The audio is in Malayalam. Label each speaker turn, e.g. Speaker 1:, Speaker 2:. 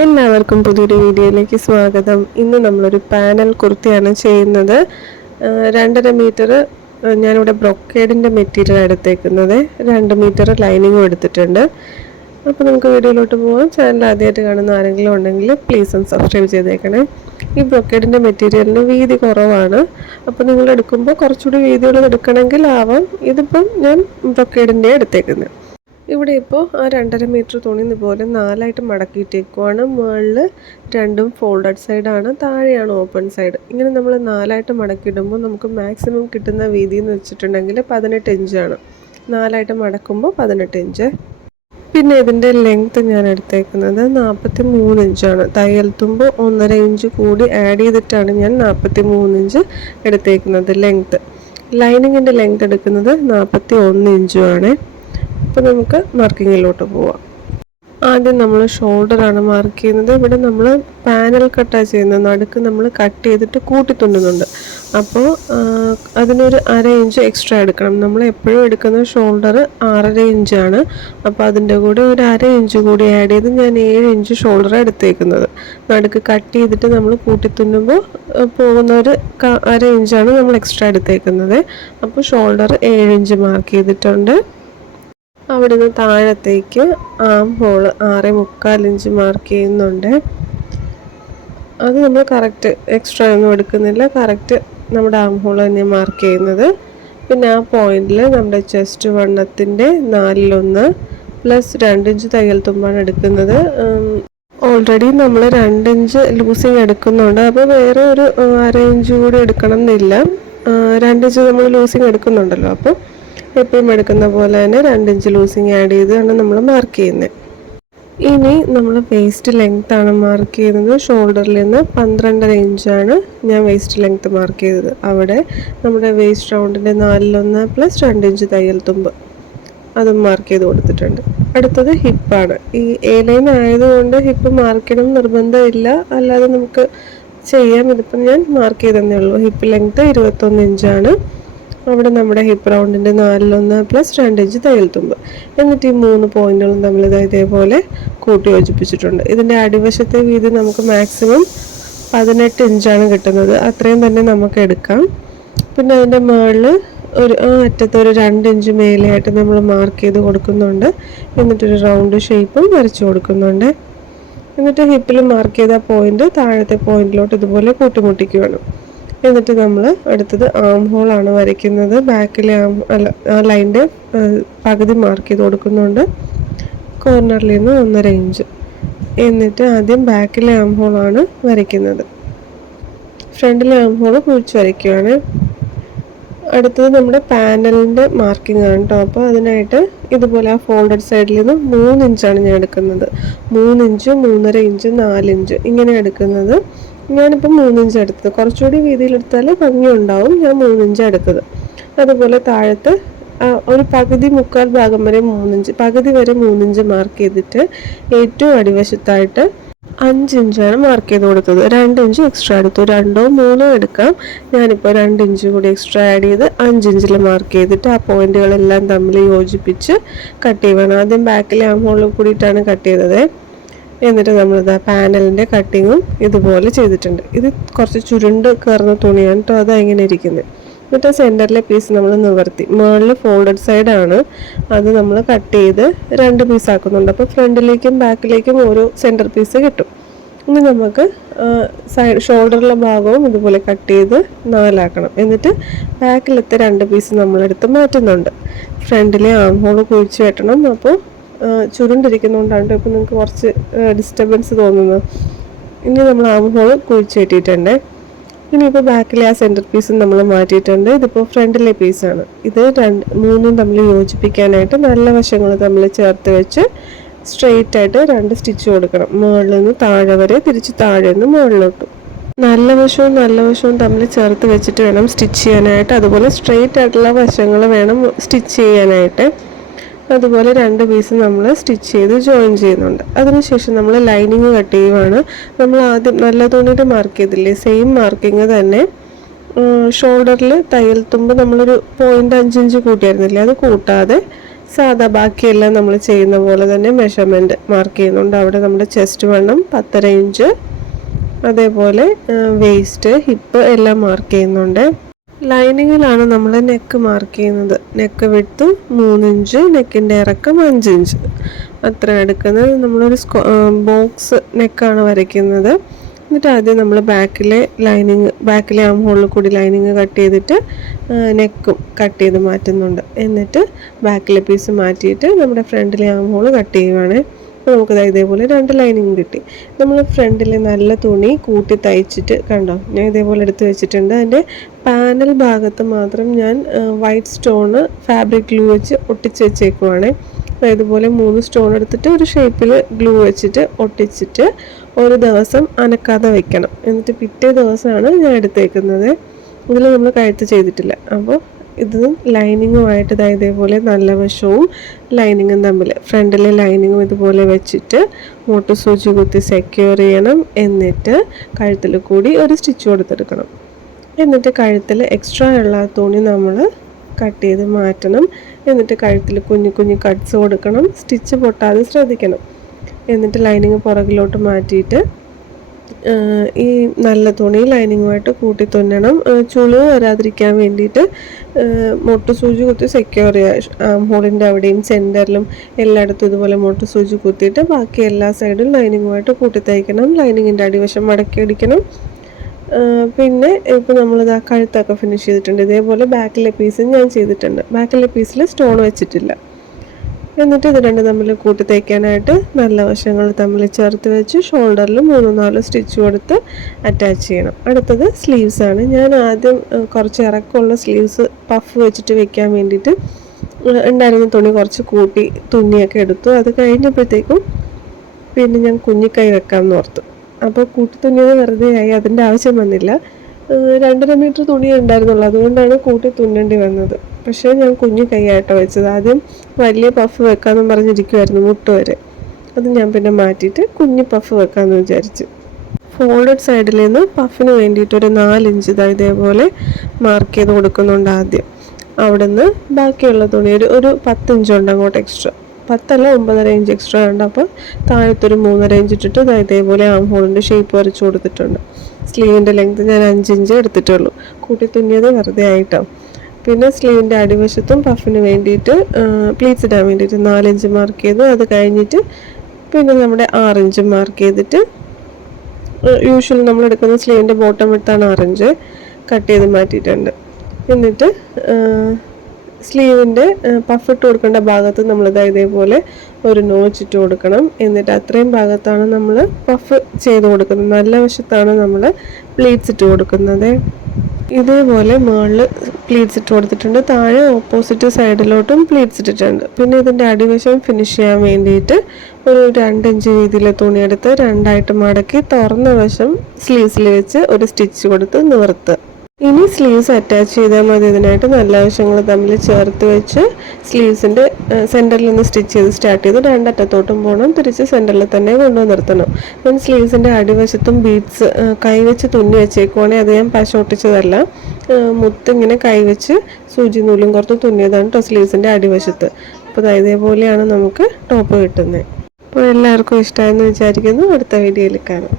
Speaker 1: എല്ലാവർക്കും പുതിയൊരു വീഡിയോയിലേക്ക് സ്വാഗതം. ഇന്ന് നമ്മളൊരു പാനൽ കുർത്തിയാണ് ചെയ്യുന്നത്. രണ്ടര മീറ്റർ ഞാനിവിടെ ബ്രൊക്കേഡിന്റെ മെറ്റീരിയൽ എടുത്തേക്കുന്നത്. രണ്ട് മീറ്റർ ലൈനിങ്ങും എടുത്തിട്ടുണ്ട്. അപ്പോൾ നമുക്ക് വീഡിയോയിലോട്ട് പോകാം ചാനൽ ആദ്യമായിട്ട് കാണുന്ന ആരെങ്കിലും ഉണ്ടെങ്കിൽ പ്ലീസ് ഒന്ന് സബ്സ്ക്രൈബ് ചെയ്തേക്കണേ. ഈ ബ്രൊക്കേഡിന്റെ മെറ്റീരിയലിന് വീതി കുറവാണ്. അപ്പോൾ നിങ്ങൾ എടുക്കുമ്പോൾ കുറച്ചുകൂടി വീതിയുള്ളത് എടുക്കണമെങ്കിൽ ആവാം. ഇതിപ്പം ഞാൻ ബ്രൊക്കേഡിന്റെ എടുത്തേക്കുന്നത്. ഇവിടെ ഇപ്പോൾ ആ രണ്ടര മീറ്റർ തുണി ഇതുപോലെ നാലായിട്ട് മടക്കിയിട്ടേക്കുവാണ്. മുകളിൽ രണ്ടും ഫോൾഡഡ് സൈഡാണ് താഴെയാണ് ഓപ്പൺ സൈഡ്. ഇങ്ങനെ നമ്മൾ നാലായിട്ട് മടക്കിയിടുമ്പോൾ നമുക്ക് മാക്സിമം കിട്ടുന്ന വീതി എന്ന് വെച്ചിട്ടുണ്ടെങ്കിൽ പതിനെട്ട് ഇഞ്ചാണ്. നാലായിട്ട് മടക്കുമ്പോൾ പതിനെട്ട് ഇഞ്ച്. പിന്നെ ഇതിന്റെ ലെങ്ത്ത് ഞാൻ എടുത്തേക്കുന്നത് നാൽപ്പത്തി മൂന്ന് ഇഞ്ചാണ്. തയ്യൽ തുമ്പ് ഒന്നര ഇഞ്ച് കൂടി ആഡ് ചെയ്തിട്ടാണ് ഞാൻ നാൽപ്പത്തി മൂന്ന് ഇഞ്ച് എടുത്തേക്കുന്നത് ലെങ്ത്ത് ലൈനിങ്ങിന്റെ ലെങ്ത്ത് എടുക്കുന്നത് നാൽപ്പത്തി ഒന്ന് ഇഞ്ചുമാണ് അപ്പോൾ നമുക്ക് മാർക്കിങ്ങിലോട്ട് പോവാം. ആദ്യം നമ്മൾ ഷോൾഡർ ആണ് മാർക്ക് ചെയ്യുന്നത്. ഇവിടെ നമ്മൾ പാനൽ കട്ടാണ് ചെയ്യുന്നത്. നടുക്ക് നമ്മൾ കട്ട് ചെയ്തിട്ട് കൂട്ടി തുന്നുന്നുണ്ട്. അപ്പോൾ അതിനൊരു അര ഇഞ്ച് എക്സ്ട്രാ എടുക്കണം. നമ്മൾ എപ്പോഴും എടുക്കുന്ന ഷോൾഡർ ആറര ഇഞ്ചാണ് അപ്പോൾ അതിന്റെ കൂടെ ഒരു അര ഇഞ്ച് കൂടി ആഡ് ചെയ്ത് ഞാൻ ഏഴ് ഇഞ്ച് ഷോൾഡർ എടുത്തേക്കുന്നത്. നടുക്ക് കട്ട് ചെയ്തിട്ട് നമ്മൾ കൂട്ടി തുന്നുമ്പോൾ പോകുന്ന ഒരു അര ഇഞ്ചാണ് നമ്മൾ എക്സ്ട്രാ എടുത്തേക്കുന്നത്. അപ്പോൾ ഷോൾഡർ ഏഴ് ഇഞ്ച് മാർക്ക് ചെയ്തിട്ടുണ്ട്. അവിടുന്ന് താഴത്തേക്ക് ആം ഹോൾ ആറ് മുക്കാൽ ഇഞ്ച് മാർക്ക് ചെയ്യുന്നുണ്ട്. അത് നമ്മൾ കറക്റ്റ് എക്സ്ട്രാ ഒന്നും എടുക്കുന്നില്ല. കറക്റ്റ് നമ്മുടെ ആം ഹോൾ തന്നെ മാർക്ക് ചെയ്യുന്നത്. പിന്നെ ആ പോയിന്റിൽ നമ്മുടെ ചെസ്റ്റ് വണ്ണത്തിന്റെ നാലിലൊന്ന് പ്ലസ് രണ്ടിഞ്ച് തയ്യൽ തുമ്പാണ് എടുക്കുന്നത്. ഓൾറെഡി നമ്മൾ രണ്ടിഞ്ച് ലൂസിങ് എടുക്കുന്നുണ്ട്. അപ്പോൾ വേറെ ഒരു അര ഇഞ്ച് കൂടി എടുക്കണം എന്നില്ല രണ്ടിഞ്ച് നമ്മൾ ലൂസിങ് എടുക്കുന്നുണ്ടല്ലോ. അപ്പോൾ എപ്പോഴും എടുക്കുന്ന പോലെ തന്നെ രണ്ടിഞ്ച് ലൂസിങ് ആഡ് ചെയ്താണ് നമ്മൾ മാർക്ക് ചെയ്യുന്നത് ഇനി നമ്മൾ വേസ്റ്റ് ലെങ്ത് ആണ് മാർക്ക് ചെയ്യുന്നത്. ഷോൾഡറിൽ നിന്ന് പന്ത്രണ്ടര ഇഞ്ചാണ് ഞാൻ വേസ്റ്റ് ലെങ്ത് മാർക്ക് ചെയ്തത്. അവിടെ നമ്മുടെ വേസ്റ്റ് റൗണ്ടിന്റെ നാലിലൊന്ന് പ്ലസ് രണ്ട് ഇഞ്ച് തയ്യൽ തുമ്പ്. അതും മാർക്ക് ചെയ്ത് കൊടുത്തിട്ടുണ്ട്. അടുത്തത് ഹിപ്പാണ് ഈ എ ലൈൻ ആയതുകൊണ്ട് ഹിപ്പ് മാർക്ക് ചെയ്യണം നിർബന്ധമില്ല. അല്ലാതെ നമുക്ക് ചെയ്യാം. ഇതിപ്പം ഞാൻ മാർക്ക് ചെയ്തതന്നേ ഉള്ളൂ. ഹിപ്പ് ലെങ്ത് ഇരുപത്തൊന്ന് ഇഞ്ചാണ് അവിടെ നമ്മുടെ ഹിപ്പ് റൗണ്ടിന്റെ നാലിലൊന്ന് പ്ലസ് രണ്ട് ഇഞ്ച് തയ്യൽ തുമ്പ്. എന്നിട്ട് ഈ മൂന്ന് പോയിന്റുകളും തമ്മിൽ ഇത് ഇതേപോലെ കൂട്ടി യോജിപ്പിച്ചിട്ടുണ്ട് ഇതിന്റെ അടിവശത്തെ വീതി നമുക്ക് മാക്സിമം പതിനെട്ട് ഇഞ്ചാണ് കിട്ടുന്നത്. അത്രയും തന്നെ നമുക്ക് എടുക്കാം. പിന്നെ അതിന്റെ മുകളിൽ ഒരു ആ അറ്റത്ത് ഒരു രണ്ട് ഇഞ്ച് മേലെയായിട്ട് നമ്മൾ മാർക്ക് ചെയ്ത് കൊടുക്കുന്നുണ്ട്. എന്നിട്ടൊരു റൗണ്ട് ഷേപ്പും വരച്ചു കൊടുക്കുന്നുണ്ട്. എന്നിട്ട് ഹിപ്പിൽ മാർക്ക് ചെയ്ത പോയിന്റ് താഴത്തെ പോയിന്റിലോട്ട് ഇതുപോലെ കൂട്ടിമുട്ടിക്കുകയാണ്. എന്നിട്ട് നമ്മൾ അടുത്തത് ആം ഹോൾ ആണ് വരയ്ക്കുന്നത്. ബാക്കിലെ ആം അല്ല ആ ലൈന്റെ പകുതി മാർക്ക് ചെയ്ത് കൊടുക്കുന്നുണ്ട്. കോർണറിൽ നിന്ന് ഒന്നര ഇഞ്ച് എന്നിട്ട് ആദ്യം ബാക്കിലെ ആം ഹോൾ ആണ് വരയ്ക്കുന്നത്. ഫ്രണ്ടിലെ ആം ഹോൾ കുഴിച്ച് വരയ്ക്കുകയാണ്. അടുത്തത് നമ്മുടെ പാനലിന്റെ മാർക്കിംഗ് ആണ് കേട്ടോ അപ്പോൾ അതിനായിട്ട് ഇതുപോലെ ആ ഫോൾഡഡ് സൈഡിൽ നിന്ന് മൂന്ന് ഇഞ്ചാണ് ഞാൻ എടുക്കുന്നത്. മൂന്ന് ഇഞ്ച് മൂന്നര ഇഞ്ച് നാലിഞ്ച് ഇങ്ങനെ എടുക്കുന്നത്. ഞാനിപ്പോൾ മൂന്നിഞ്ച് എടുത്തത്. കുറച്ചുകൂടി വീതിയിലെടുത്താൽ ഭംഗി ഉണ്ടാവും ഞാൻ മൂന്നിഞ്ച് എടുത്തത്. അതുപോലെ താഴത്ത് ഒരു പകുതി മുക്കാൽ ഭാഗം വരെ മൂന്നിഞ്ച് പകുതി വരെ മൂന്നിഞ്ച് മാർക്ക് ചെയ്തിട്ട് ഏറ്റവും അടിവശത്തായിട്ട് അഞ്ച് ഇഞ്ചാണ് മാർക്ക് ചെയ്ത് കൊടുത്തത്. രണ്ട് ഇഞ്ച് എക്സ്ട്രാ എടുത്തു. രണ്ടോ മൂന്നോ എടുക്കാം. ഞാനിപ്പോൾ രണ്ട് ഇഞ്ച് കൂടി എക്സ്ട്രാ ആഡ് ചെയ്ത് അഞ്ച് ഇഞ്ചിൽ മാർക്ക് ചെയ്തിട്ട് ആ പോയിന്റുകളെല്ലാം തമ്മിൽ യോജിപ്പിച്ച് കട്ട് ചെയ്യണം ആദ്യം ബാക്കിലെ ആ മുകളിൽ കൂടിയിട്ടാണ് കട്ട് ചെയ്തത്. എന്നിട്ട് നമ്മളിത് പാനലിന്റെ കട്ടിങ്ങും ഇതുപോലെ ചെയ്തിട്ടുണ്ട്. ഇത് കുറച്ച് ചുരുണ്ട് കയറുന്ന തുണിയാണ് കേട്ടോ അതാ ഇങ്ങനെ ഇരിക്കുന്നത്. എന്നിട്ട് സെന്ററിലെ പീസ് നമ്മൾ നിവർത്തി. മുകളിൽ ഫോൾഡഡ് സൈഡാണ് അത് നമ്മൾ കട്ട് ചെയ്ത് രണ്ട് പീസ് ആക്കുന്നുണ്ട്. അപ്പോൾ ഫ്രണ്ടിലേക്കും ബാക്കിലേക്കും ഓരോ സെന്റർ പീസ് കിട്ടും. ഇനി നമുക്ക് സൈഡ് ഷോൾഡറിലെ ഭാഗവും ഇതുപോലെ കട്ട് ചെയ്ത് നാലാക്കണം. എന്നിട്ട് ബാക്കിലത്തെ രണ്ട് പീസ് നമ്മളെടുത്ത് മാറ്റുന്നുണ്ട്. ഫ്രണ്ടിലെ ആം ഹോൾ കുഴിച്ച് വെട്ടണം. അപ്പോൾ ചുരുണ്ടിരിക്കുന്നതുകൊണ്ടാണ് ഇപ്പോൾ നിങ്ങൾക്ക് കുറച്ച് ഡിസ്റ്റർബൻസ് തോന്നുന്നത്. ഇനി നമ്മൾ ആവുമ്പോൾ കുഴിച്ച് വെട്ടിയിട്ടുണ്ട് ഇനിയിപ്പോൾ ബാക്കിലെ ആ സെന്റർ പീസും നമ്മൾ മാറ്റിയിട്ടുണ്ട്. ഇതിപ്പോൾ ഫ്രണ്ടിലെ പീസാണ് ഇത് രണ്ട് മൂന്നും തമ്മിൽ യോജിപ്പിക്കാനായിട്ട് നല്ല വശങ്ങൾ തമ്മിൽ ചേർത്ത് വെച്ച് സ്ട്രെയിറ്റ് ആയിട്ട് രണ്ട് സ്റ്റിച്ച് കൊടുക്കണം. മുകളിൽ നിന്ന് താഴെ വരെ തിരിച്ച് താഴെ നിന്ന് മുകളിലോട്ടും നല്ല വശവും നല്ല വശവും തമ്മിൽ ചേർത്ത് വെച്ചിട്ട് വേണം സ്റ്റിച്ച് ചെയ്യാനായിട്ട്. അതുപോലെ സ്ട്രെയിറ്റ് ആയിട്ടുള്ള വശങ്ങൾ വേണം സ്റ്റിച്ച് ചെയ്യാനായിട്ട്. അതുപോലെ രണ്ട് പീസ് നമ്മൾ സ്റ്റിച്ച് ചെയ്ത് ജോയിൻ ചെയ്യുന്നുണ്ട്. അതിനുശേഷം നമ്മൾ ലൈനിങ് കട്ട് ചെയ്യുവാണ്. നമ്മൾ ആദ്യം നല്ല തുണിയുടെ മാർക്ക് ചെയ്തില്ലേ? സെയിം മാർക്കിങ് തന്നെ ഷോൾഡറിൽ തയ്യൽ തുമ്പ് നമ്മളൊരു പോയിന്റ് അഞ്ച് ഇഞ്ച് കൂട്ടിയായിരുന്നില്ലേ? അത് കൂട്ടാതെ സാധാ ബാക്കിയെല്ലാം നമ്മൾ ചെയ്യുന്ന പോലെ തന്നെ മെഷർമെന്റ് മാർക്ക് ചെയ്യുന്നുണ്ട്. അവിടെ നമ്മുടെ ചെസ്റ്റ് വണ്ണം പത്തര ഇഞ്ച് അതേപോലെ വേസ്റ്റ് ഹിപ്പ് എല്ലാം മാർക്ക് ചെയ്യുന്നുണ്ട്. ലൈനിങ്ങിലാണ് നമ്മൾ നെക്ക് മാർക്ക് ചെയ്യുന്നത്. നെക്ക് വിട്ട് മൂന്നിഞ്ച് നെക്കിന്റെ ഇറക്കം അഞ്ചിഞ്ച്. അത്ര എടുക്കുന്നത് നമ്മളൊരു സ്കോ ബോക്സ് നെക്കാണ് വരയ്ക്കുന്നത്. എന്നിട്ട് ആദ്യം നമ്മൾ ബാക്കിലെ ലൈനിങ് ബാക്കിലെ ആം ഹോളിൽ കൂടി ലൈനിങ് കട്ട് ചെയ്തിട്ട് നെക്കും കട്ട് ചെയ്ത് മാറ്റുന്നുണ്ട്. എന്നിട്ട് ബാക്കിലെ പീസ് മാറ്റിയിട്ട് നമ്മുടെ ഫ്രണ്ടിലെ ആം ഹോൾ കട്ട് ചെയ്യുവാണ്. അപ്പോൾ നമുക്ക് ഇതേപോലെ രണ്ട് ലൈനിങ് കിട്ടി. നമ്മൾ ഫ്രണ്ടിൽ നല്ല തുണി കൂട്ടി തയ്ച്ചിട്ട് കണ്ടോ? ഞാൻ ഇതേപോലെ എടുത്ത് വെച്ചിട്ടുണ്ട്. അതിന്റെ പാനൽ ഭാഗത്ത് മാത്രം ഞാൻ വൈറ്റ് സ്റ്റോണ് ഫാബ്രിക് ഗ്ലൂ വെച്ച് ഒട്ടിച്ച് വെച്ചേക്കുവാണ്. ഇതുപോലെ മൂന്ന് സ്റ്റോൺ എടുത്തിട്ട് ഒരു ഷേപ്പിൽ ഗ്ലൂ വെച്ചിട്ട് ഒട്ടിച്ചിട്ട് ഒരു ദിവസം അനക്കാതെ വെക്കണം. എന്നിട്ട് പിറ്റേ ദിവസമാണ് ഞാൻ എടുത്തേക്കുന്നത്. ഇതിൽ നമ്മൾ കഴുത്ത് ചെയ്തിട്ടില്ല. അപ്പോൾ ഇതും ലൈനിങ്ങുമായിട്ട് ഇതാ ഇതേപോലെ നല്ല വശവും ലൈനിങ്ങും തമ്മിൽ. ഫ്രണ്ടിലെ ലൈനിങ്ങും ഇതുപോലെ വെച്ചിട്ട് മോട്ടർ സൂചി കുത്തി സെക്യൂർ ചെയ്യണം. എന്നിട്ട് കഴുത്തിൽ കൂടി ഒരു സ്റ്റിച്ച് കൊടുത്തെടുക്കണം. എന്നിട്ട് കഴുത്തിൽ എക്സ്ട്രാ ഉള്ള തുണി നമ്മൾ കട്ട് ചെയ്ത് മാറ്റണം. എന്നിട്ട് കഴുത്തിൽ കുഞ്ഞു കുഞ്ഞു കട്ട്സ് കൊടുക്കണം. സ്റ്റിച്ച് പൊട്ടാതെ ശ്രദ്ധിക്കണം. എന്നിട്ട് ലൈനിങ് പുറകിലോട്ട് മാറ്റിയിട്ട് ഈ നല്ല തുണി ലൈനിങ്ങുമായിട്ട് കൂട്ടി തുന്നണം ചുളിവ് വരാതിരിക്കാൻ വേണ്ടിയിട്ട് മുട്ടു സൂചി കുത്തി സെക്യൂർ ചെയ്യുക ഹോളിന്റെ അവിടെയും സെന്ററിലും എല്ലായിടത്തും ഇതുപോലെ മുട്ടു സൂചി കുത്തിയിട്ട് ബാക്കി എല്ലാ സൈഡും ലൈനിങ്ങുമായിട്ട് കൂട്ടി തയ്ക്കണം ലൈനിങ്ങിന്റെ അടിവശം മടക്കി അടിക്കണം. പിന്നെ ഇപ്പോൾ നമ്മളിത് ആ കഴുത്തൊക്കെ ഫിനിഷ് ചെയ്തിട്ടുണ്ട്. ഇതേപോലെ ബാക്കിലെ പീസും ഞാൻ ചെയ്തിട്ടുണ്ട്. ബാക്കിലെ പീസിൽ സ്റ്റോൺ വെച്ചിട്ടില്ല. എന്നിട്ട് ഇത് രണ്ടും തമ്മിൽ കൂട്ടി തയ്ക്കാനായിട്ട് നല്ല വശങ്ങൾ തമ്മിൽ ചേർത്ത് വെച്ച് ഷോൾഡറിൽ മൂന്നോ നാലോ സ്റ്റിച്ച് കൊടുത്ത് അറ്റാച്ച് ചെയ്യണം. അടുത്തത് സ്ലീവ്സ് ആണ്. ഞാൻ ആദ്യം കുറച്ച് ഇറക്കമുള്ള സ്ലീവ്സ് പഫ് വെച്ചിട്ട് വെക്കാൻ വേണ്ടിയിട്ട് ഉണ്ടായിരുന്ന തുണി കുറച്ച് കൂട്ടി തുന്നിയൊക്കെ എടുത്തു. അത് കഴിഞ്ഞപ്പോഴത്തേക്കും പിന്നെ ഞാൻ കുഞ്ഞിക്കൈ വെക്കാമെന്ന് ഓർത്തു. അപ്പോൾ കൂട്ടി തുന്നിയത് വെറുതെ ആയി. അതിന്റെ ആവശ്യം വന്നില്ല. രണ്ടര മീറ്റർ തുണി ഉണ്ടായിരുന്നുള്ളൂ. അതുകൊണ്ടാണ് കൂട്ടി തുന്നേണ്ടി വന്നത്. പക്ഷേ ഞാൻ കുഞ്ഞു കൈയായിട്ടോ വെച്ചത്. ആദ്യം വലിയ പഫ് വെക്കാമെന്ന് പറഞ്ഞിരിക്കുമായിരുന്നു മുട്ട് വരെ. അത് ഞാൻ പിന്നെ മാറ്റിയിട്ട് കുഞ്ഞു പഫ് വെക്കാമെന്ന് വിചാരിച്ചു. ഫോൾഡഡ് സൈഡിൽ നിന്ന് പഫിന് വേണ്ടിയിട്ട് ഒരു നാലിഞ്ച് ഇതാ ഇതേപോലെ മാർക്ക് ചെയ്ത് കൊടുക്കുന്നുണ്ട് ആദ്യം. അവിടെ നിന്ന് ബാക്കിയുള്ള തുണി ഒരു ഒരു പത്തിഞ്ചുണ്ട് അങ്ങോട്ട് എക്സ്ട്രാ പത്തല്ല ഒമ്പതര ഇഞ്ച് എക്സ്ട്രാ ഉണ്ട്. അപ്പോൾ താഴത്തൊരു മൂന്നര ഇഞ്ച് ഇട്ടിട്ട് ഇതേപോലെ ആം ഹോളിന്റെ ഷേപ്പ് വരച്ച് കൊടുത്തിട്ടുണ്ട്. സ്ലീവിന്റെ ലെങ്ത് ഞാൻ അഞ്ചിഞ്ച് എടുത്തിട്ടുള്ളൂ. കൂട്ടി തുന്നിയത് വെറുതെ ആയിട്ടോ. പിന്നെ സ്ലീവിന്റെ അടിവശത്തും പഫിന് വേണ്ടിയിട്ട് പ്ലീറ്റ്സ് ഇടാൻ വേണ്ടിയിട്ട് നാലിഞ്ച് മാർക്ക് ചെയ്തു. അത് കഴിഞ്ഞിട്ട് പിന്നെ നമ്മുടെ ആറിഞ്ച് മാർക്ക് ചെയ്തിട്ട് യൂഷ്വലി നമ്മൾ എടുക്കുന്ന സ്ലീവിന്റെ ബോട്ടം വിട്ടാണ് ആറിഞ്ച് കട്ട് ചെയ്ത് മാറ്റിയിട്ടുണ്ട്. എന്നിട്ട് സ്ലീവിന്റെ പഫ് ഇട്ട് കൊടുക്കേണ്ട ഭാഗത്ത് നമ്മളിത് ഇതേപോലെ ഒരു നോച്ചിട്ട് കൊടുക്കണം. എന്നിട്ട് അത്രയും ഭാഗത്താണ് നമ്മൾ പഫ് ചെയ്ത് കൊടുക്കുന്നത്. നല്ല വശത്താണ് നമ്മൾ പ്ലീറ്റ്സ് ഇട്ട് കൊടുക്കുന്നത്. ഇതേപോലെ മുകളിൽ പ്ലീറ്റ്സ് ഇട്ട് കൊടുത്തിട്ടുണ്ട്. താഴെ ഓപ്പോസിറ്റ് സൈഡിലോട്ടും പ്ലീറ്റ്സ് ഇട്ടിട്ടുണ്ട്. പിന്നെ ഇതിന്റെ അടിവശം ഫിനിഷ് ചെയ്യാൻ വേണ്ടിയിട്ട് ഒരു രണ്ടിഞ്ച് രീതിയിൽ തുണിയെടുത്ത് രണ്ടായിട്ട് മടക്കി തുറന്ന വശം സ്ലീവ്സിൽ വെച്ച് ഒരു സ്റ്റിച്ച് കൊടുത്ത് നിവർത്തുക. ഇനി സ്ലീവ്സ് അറ്റാച്ച് ചെയ്താൽ മതി. ഇതിനായിട്ട് നല്ല വശങ്ങൾ തമ്മിൽ ചേർത്ത് വെച്ച് സ്ലീവ്സിന്റെ സെന്ററിൽ നിന്ന് സ്റ്റിച്ച് ചെയ്ത് സ്റ്റാർട്ട് ചെയ്ത് രണ്ടറ്റത്തോട്ടും പോകണം തിരിച്ച് സെന്ററിൽ തന്നെ കൊണ്ടുവന്ന് നിർത്തണം. ഞാൻ സ്ലീവ്സിന്റെ അടിവശത്തും ബീഡ്സ് കൈവച്ച് തുന്നി വെച്ചേക്കുവാണെങ്കിൽ അത് ഞാൻ പശ ഒട്ടിച്ചതല്ല. മുത്തിങ്ങനെ കൈവച്ച് സൂചി നൂലും കുറച്ച് തുന്നിയതാണ് കേട്ടോ സ്ലീവ്സിന്റെ അടിവശത്ത്. അപ്പോൾ ഇതേപോലെയാണ് നമുക്ക് ടോപ്പ് കിട്ടുന്നത് അപ്പോൾ എല്ലാവർക്കും ഇഷ്ടമായെന്ന് വിചാരിക്കുന്നു. അടുത്ത വീഡിയോയിൽ കാണാം.